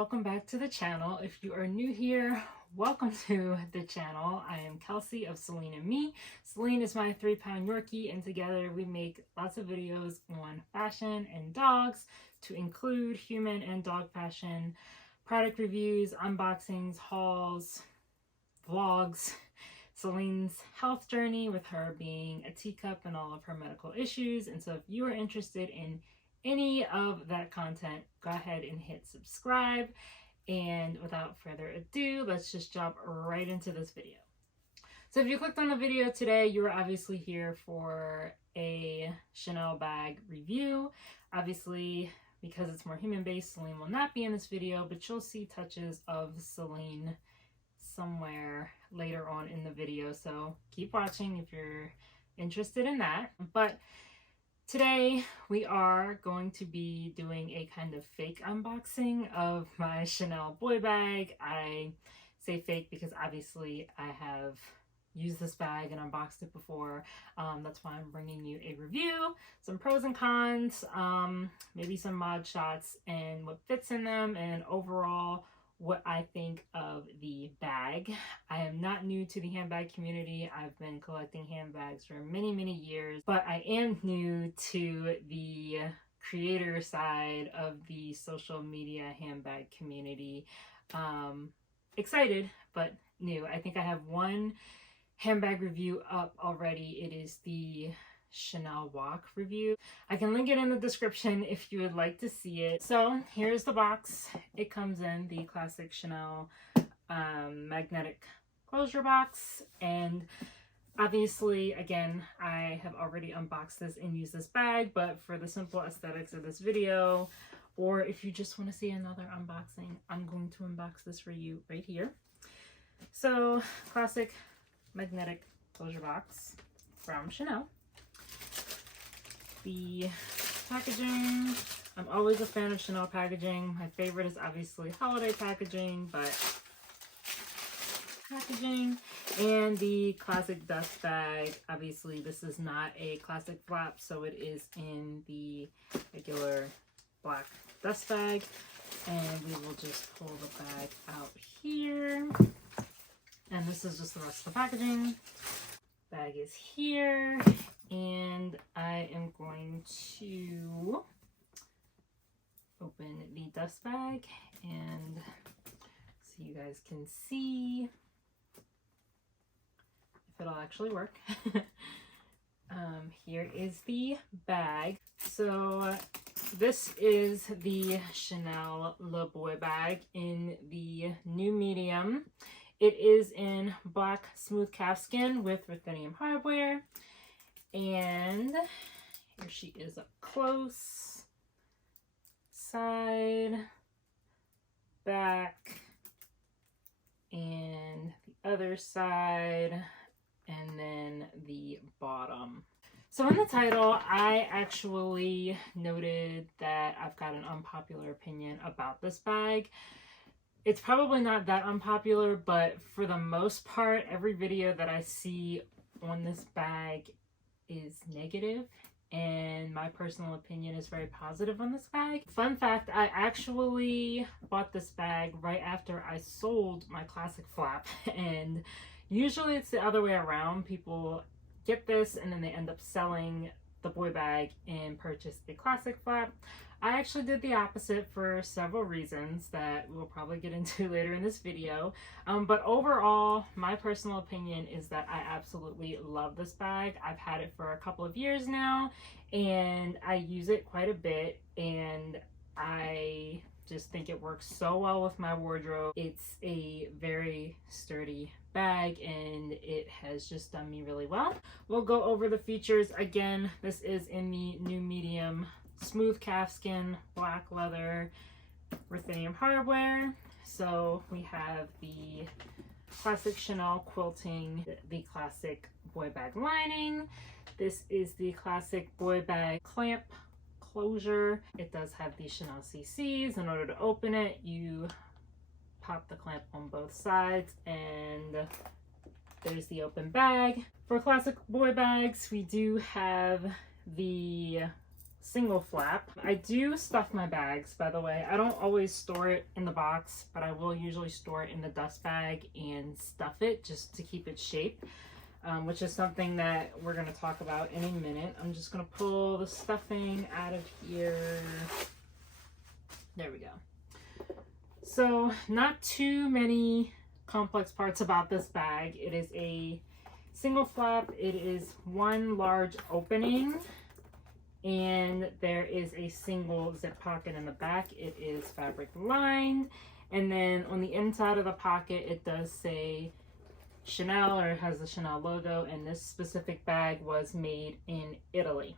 welcome back to the channel. If you are new here, welcome to the channel. I am Kelsey of Céline and Me. Céline is my 3-pound Yorkie, and together we make lots of videos on fashion and dogs, to include human and dog fashion, product reviews, unboxings, hauls, vlogs, Celine's health journey with her being a teacup and all of her medical issues. And so if you are interested in any of that content, go ahead and hit subscribe. And without further ado, let's just jump right into this video. So if you clicked on the video today, you are obviously here for a Chanel bag review. Obviously, because it's more human-based, Céline will not be in this video, but you'll see touches of Céline somewhere later on in the video. So keep watching if you're interested in that. But today we are going to be doing a kind of fake unboxing of my Chanel boy bag. I say fake because obviously I have used this bag and unboxed it before. That's why I'm bringing you a review, some pros and cons, maybe some mod shots and what fits in them, and overall what I think of the bag. I am not new to the handbag community. I've been collecting handbags for many years, but I am new to the creator side of the social media handbag community. Excited, but new. I think I have one handbag review up already. It is the Chanel Walk review. I can link it in the description if you would like to see it. So here's the box. It comes in the classic Chanel magnetic closure box, and obviously, again, I have already unboxed this and used this bag, but for the simple aesthetics of this video, or if you just want to see another unboxing, I'm going to unbox this for you right here. So classic magnetic closure box from Chanel. The packaging, I'm always a fan of Chanel packaging. My favorite is obviously holiday packaging, but packaging and the classic dust bag. Obviously this is not a classic flap, so it is in the regular black dust bag, and we will just pull the bag out here, and this is just the rest of the packaging. Bag is here, and I am going to open the dust bag and so you guys can see if it'll actually work. Here is the bag. So this is the Chanel Le Boy bag in the new medium. It is in black smooth calfskin with ruthenium hardware. And here she is up close. Side, back, and the other side, and then the bottom. So in the title, I actually noted that I've got an unpopular opinion about this bag. It's probably not that unpopular, but for the most part, every video that I see on this bag is negative, and my personal opinion is very positive on this bag. Fun fact, I actually bought this bag right after I sold my classic flap, and usually it's the other way around. People get this and then they end up selling the boy bag and purchase the classic flap. I actually did the opposite for several reasons that we'll probably get into later in this video. But overall, my personal opinion is that I absolutely love this bag. I've had it for a couple of years now, and I use it quite a bit, and I just think it works so well with my wardrobe. It's a very sturdy bag, and it has just done me really well. We'll go over the features again. This is in the new medium, smooth calfskin, black leather, ruthenium hardware. So we have the classic Chanel quilting, the classic boy bag lining. This is the classic boy bag clamp closure. It does have the Chanel CCs. In order to open it, you pop the clamp on both sides, and there's the open bag. For classic boy bags, we do have the single flap. I do stuff my bags, by the way. I don't always store it in the box, but I will usually store it in the dust bag and stuff it just to keep its shape, which is something that we're going to talk about in a minute. I'm just going to pull the stuffing out of here. There we go. So not too many complex parts about this bag. It is a single flap. It is one large opening, and there is a single zip pocket in the back. It is fabric lined, and then on the inside of the pocket it does say Chanel, or it has the Chanel logo, and this specific bag was made in Italy.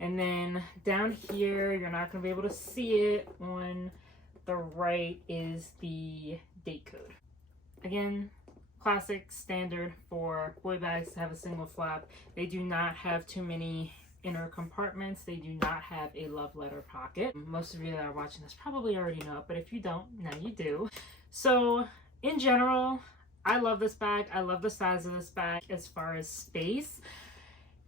And then down here, you're not going to be able to see it, on the right is the date code. Again, classic standard for boy bags to have a single flap. They do not have too many inner compartments. They do not have a love letter pocket. Most of you that are watching this probably already know it, but if you don't, now you do. So in general, I love this bag. I love the size of this bag. As far as space,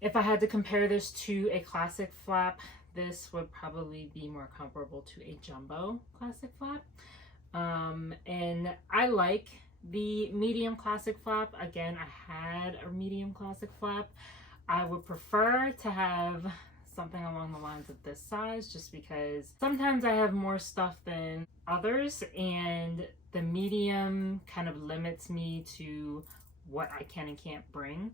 if I had to compare this to a classic flap, this would probably be more comparable to a jumbo classic flap. And I like the medium classic flap. Again, I had a medium classic flap. I would prefer to have something along the lines of this size, just because sometimes I have more stuff than others, and the medium kind of limits me to what I can and can't bring.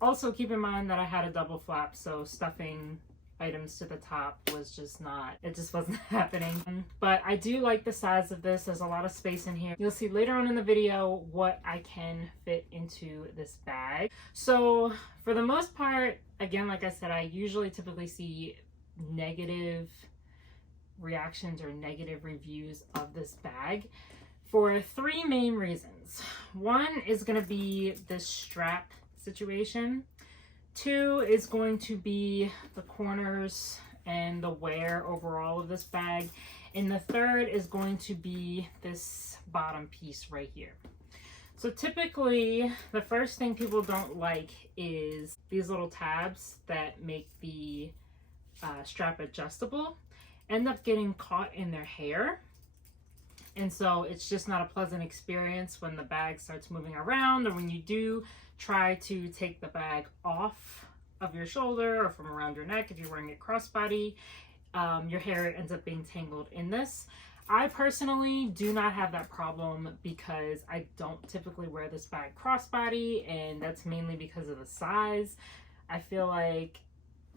Also, keep in mind that I had a double flap, so stuffing items to the top was just not, it just wasn't happening. But I do like the size of this. There's a lot of space in here. You'll see later on in the video what I can fit into this bag. So for the most part, again, like I said, I usually typically see negative reactions or negative reviews of this bag for three main reasons. One is going to be this strap situation. Two is going to be the corners and the wear overall of this bag. And the third is going to be this bottom piece right here. So typically, the first thing people don't like is these little tabs that make the strap adjustable end up getting caught in their hair. And so it's just not a pleasant experience when the bag starts moving around, or when you do try to take the bag off of your shoulder or from around your neck if you're wearing it crossbody. Your hair ends up being tangled in this. I personally do not have that problem because I don't typically wear this bag crossbody, and that's mainly because of the size. I feel like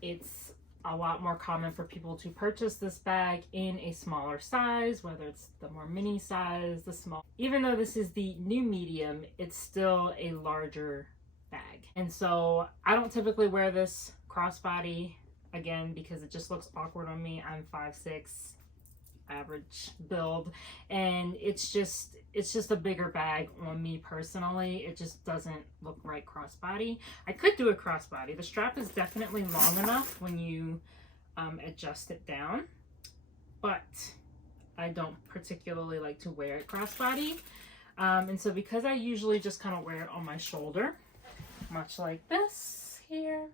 it's a lot more common for people to purchase this bag in a smaller size, whether it's the more mini size, the small. Even though this is the new medium, it's still a larger bag. And so I don't typically wear this crossbody, again, because it just looks awkward on me. I'm 5'6", average build, and it's just a bigger bag on me personally. It just doesn't look right crossbody. I could do a crossbody. The strap is definitely long enough when you adjust it down, but I don't particularly like to wear it crossbody. And so because I usually just kind of wear it on my shoulder, much like this here,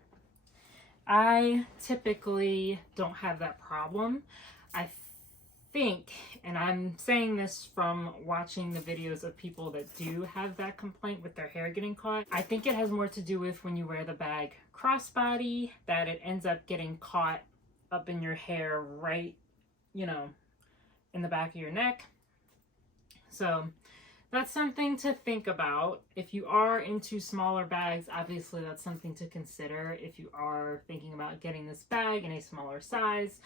I typically don't have that problem. I think, and I'm saying this from watching the videos of people that do have that complaint with their hair getting caught, I think it has more to do with when you wear the bag crossbody, that it ends up getting caught up in your hair right, you know, in the back of your neck. So that's something to think about. If you are into smaller bags, obviously that's something to consider if you are thinking about getting this bag in a smaller size.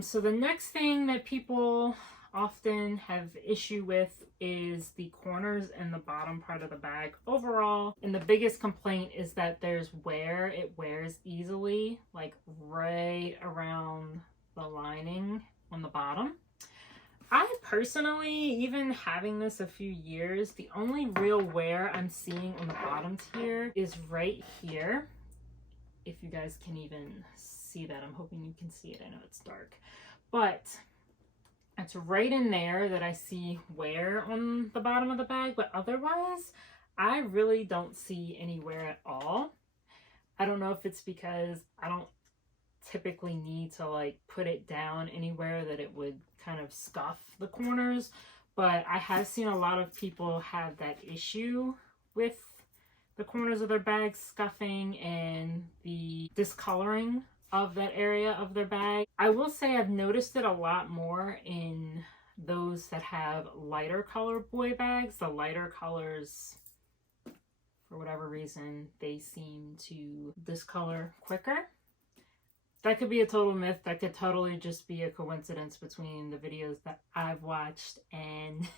So the next thing that people often have issue with is the corners and the bottom part of the bag overall. And the biggest complaint is that there's wear. It wears easily, like right around the lining on the bottom. I personally, even having this a few years, the only real wear I'm seeing on the bottoms here is right here. If you guys can even see that, I'm hoping you can see it. I know it's dark, but it's right in there that I see wear on the bottom of the bag. But otherwise, I really don't see any wear at all. I don't know if it's because I don't typically need to like put it down anywhere that it would kind of scuff the corners. But I have seen a lot of people have that issue with the corners of their bags scuffing and the discoloring of that area of their bag. I will say I've noticed it a lot more in those that have lighter color boy bags. The lighter colors, for whatever reason, they seem to discolor quicker. That could be a total myth. That could totally just be a coincidence between the videos that I've watched and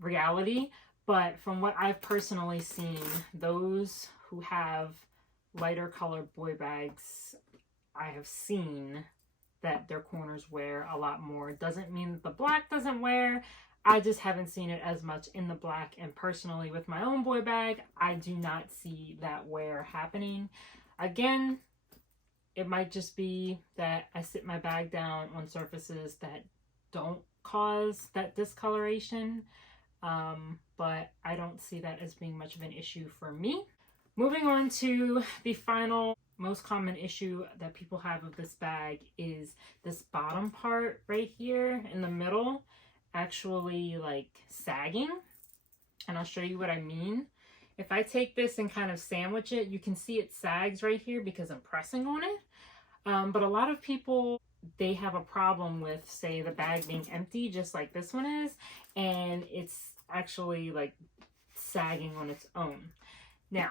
reality. But from what I've personally seen, those who have lighter colored boy bags, I have seen that their corners wear a lot more. Doesn't mean that the black doesn't wear. I just haven't seen it as much in the black. And personally, with my own boy bag, I do not see that wear happening. Again, it might just be that I sit my bag down on surfaces that don't cause that discoloration. But I don't see that as being much of an issue for me. Moving on to the final most common issue that people have with this bag is this bottom part right here in the middle actually like sagging. And I'll show you what I mean. If I take this and kind of sandwich it, you can see it sags right here because I'm pressing on it. But a lot of people, they have a problem with, say, the bag being empty, just like this one is, and it's actually like sagging on its own. Now,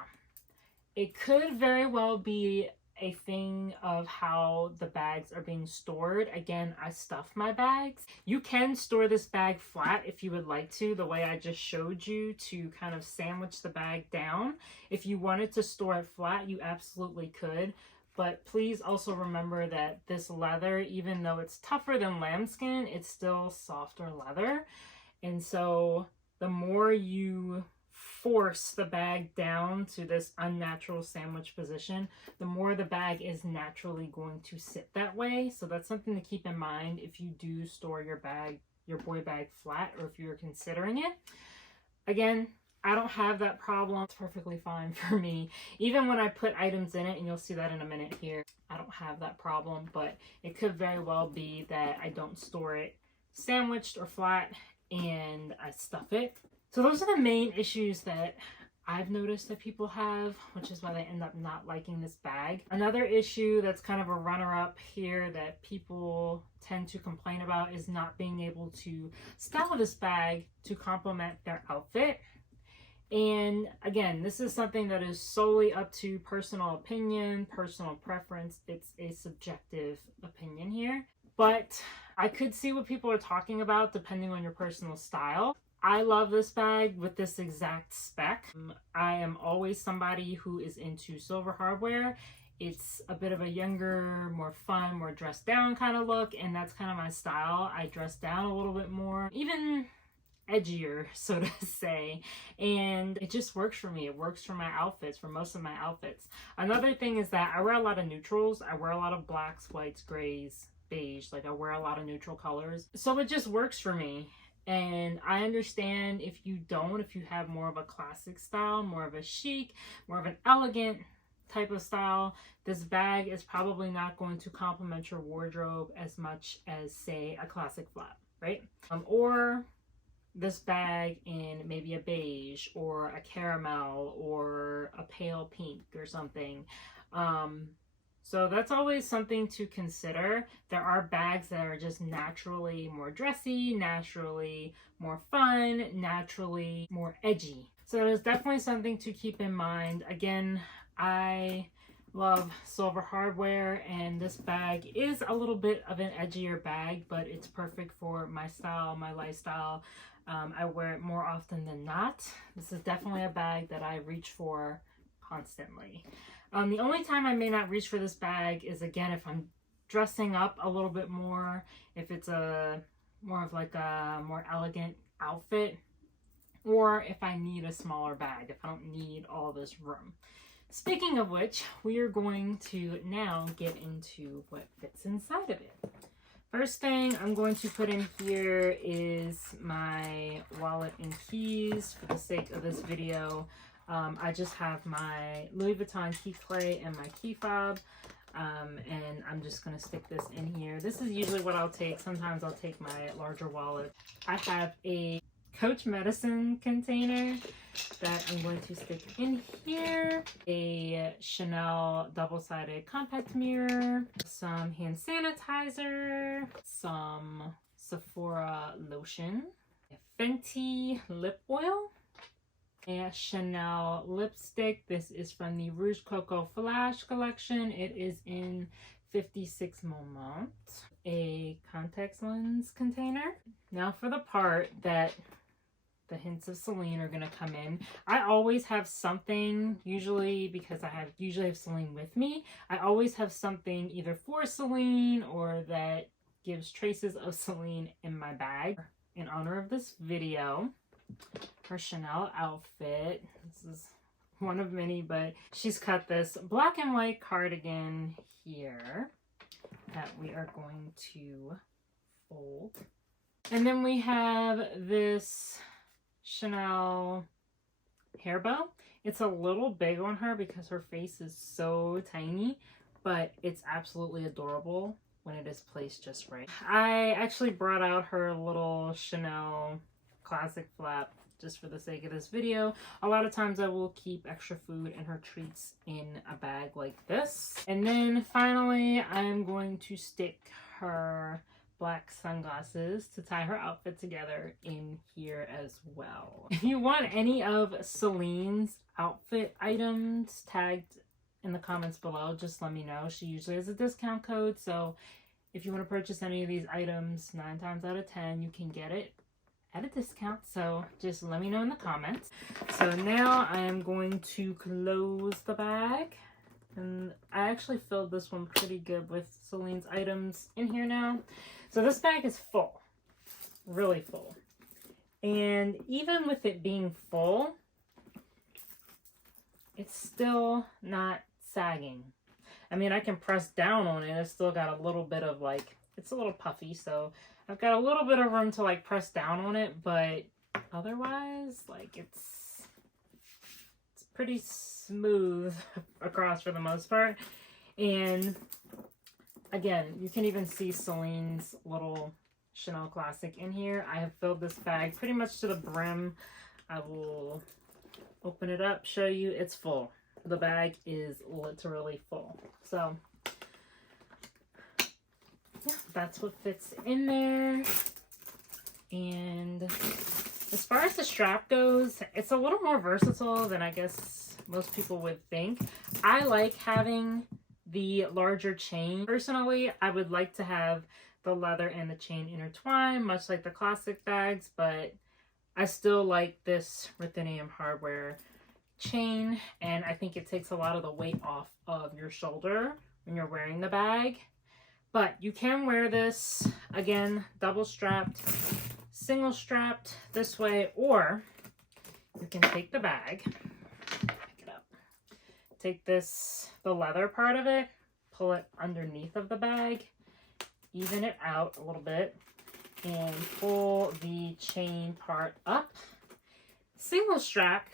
it could very well be a thing of how the bags are being stored. Again, I stuff my bags. You can store this bag flat if you would like to, the way I just showed you, to kind of sandwich the bag down. If you wanted to store it flat, you absolutely could. But please also remember that this leather, even though it's tougher than lambskin, it's still softer leather. And so the more you force the bag down to this unnatural sandwich position, the more the bag is naturally going to sit that way. So that's something to keep in mind if you do store your bag, your boy bag flat, or if you're considering it. Again, I don't have that problem. It's perfectly fine for me. Even when I put items in it, and you'll see that in a minute here, I don't have that problem, but it could very well be that I don't store it sandwiched or flat and I stuff it. So those are the main issues that I've noticed that people have, which is why they end up not liking this bag. Another issue that's kind of a runner-up here that people tend to complain about is not being able to style this bag to complement their outfit. And again, this is something that is solely up to personal opinion, personal preference. It's a subjective opinion here. But I could see what people are talking about depending on your personal style. I love this bag with this exact spec. I am always somebody who is into silver hardware. It's a bit of a younger, more fun, more dressed down kind of look, and that's kind of my style. I dress down a little bit more, even edgier, so to say, and it just works for me. It works for my outfits, for most of my outfits. Another thing is that I wear a lot of neutrals. I wear a lot of blacks, whites, grays, beige. Like, I wear a lot of neutral colors, so it just works for me. And I understand if you don't, if you have more of a classic style, more of a chic, more of an elegant type of style, this bag is probably not going to complement your wardrobe as much as, say, a classic flat, right? Or this bag in maybe a beige or a caramel or a pale pink or something. So that's always something to consider. There are bags that are just naturally more dressy, naturally more fun, naturally more edgy. So there's definitely something to keep in mind. Again, I love silver hardware, and this bag is a little bit of an edgier bag, but it's perfect for my style, my lifestyle. I wear it more often than not. This is definitely a bag that I reach for constantly. The only time I may not reach for this bag is, again, if I'm dressing up a little bit more, if it's a more of like a more elegant outfit, or if I need a smaller bag, if I don't need all this room. Speaking of which, we are going to now get into what fits inside of it. First thing I'm going to put in here is my wallet and keys. For the sake of this video, I just have my Louis Vuitton key clay and my key fob. And I'm just going to stick this in here. This is usually what I'll take. Sometimes I'll take my larger wallet. I have a Coach medicine container that I'm going to stick in here. A Chanel double-sided compact mirror, some hand sanitizer, some Sephora lotion, a Fenty lip oil, a Chanel lipstick. This is from the Rouge Coco Flash collection. It is in 56 Moment. A contact lens container. Now for the part that the hints of Céline are going to come in. I always have something, usually because I usually have Céline with me. I always have something either for Céline or that gives traces of Céline in my bag. In honor of this video, her Chanel outfit. This is one of many, but she's cut this black and white cardigan here that we are going to fold. And then we have this Chanel hair bow. It's a little big on her because her face is so tiny, but it's absolutely adorable when it is placed just right. I actually brought out her little Chanel classic flap just for the sake of this video. A lot of times I will keep extra food and her treats in a bag like this. And then finally, I'm going to stick her black sunglasses to tie her outfit together in here as well. If you want any of Celine's outfit items tagged in the comments below, just let me know. She usually has a discount code, so if you want to purchase any of these items, 9 times out of 10 you can get it at a discount, so just let me know in the comments. So now I am going to close the bag, and I actually filled this one pretty good with Celine's items in here now. So this bag is full, really full. And even with it being full, it's still not sagging. I mean, I can press down on it. It's still got a little bit of like, it's a little puffy. So I've got a little bit of room to like press down on it, but otherwise, like it's pretty smooth across for the most part. And again, you can even see Celine's little Chanel classic in here. I have filled this bag pretty much to the brim. I will open it up, show you it's full. The bag is literally full. So yeah, that's what fits in there. And as far as the strap goes, it's a little more versatile than I guess most people would think. I like having the larger chain. Personally, I would like to have the leather and the chain intertwined, much like the classic bags, but I still like this ruthenium hardware chain, and I think it takes a lot of the weight off of your shoulder when you're wearing the bag. But you can wear this, again, double strapped, single strapped this way, or you can take the bag, pick it up, take this, the leather part of it, pull it underneath of the bag, even it out a little bit, and pull the chain part up. Single strap,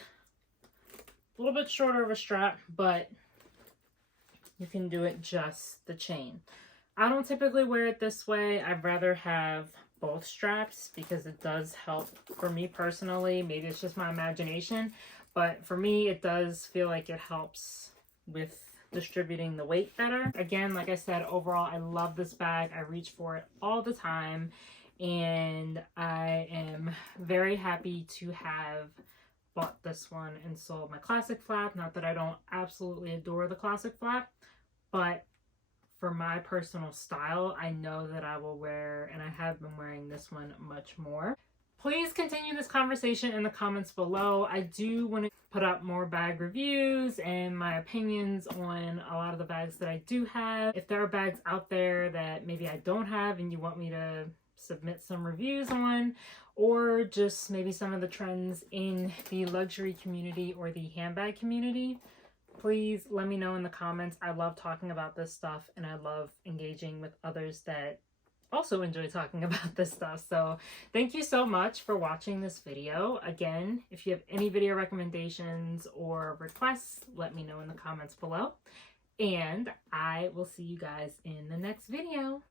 a little bit shorter of a strap, but you can do it just the chain. I don't typically wear it this way. I'd rather have both straps because it does help for me personally. Maybe it's just my imagination, but for me, it does feel like it helps with distributing the weight better. Again, like I said, overall, I love this bag. I reach for it all the time, and I am very happy to have bought this one and sold my classic flap. Not that I don't absolutely adore the classic flap, but for my personal style, I know that I will wear, and I have been wearing this one much more. Please continue this conversation in the comments below. I do want to put up more bag reviews and my opinions on a lot of the bags that I do have. If there are bags out there that maybe I don't have and you want me to submit some reviews on, or just maybe some of the trends in the luxury community or the handbag community, please let me know in the comments. I love talking about this stuff, and I love engaging with others that also enjoy talking about this stuff. So thank you so much for watching this video. Again, if you have any video recommendations or requests, let me know in the comments below. And I will see you guys in the next video.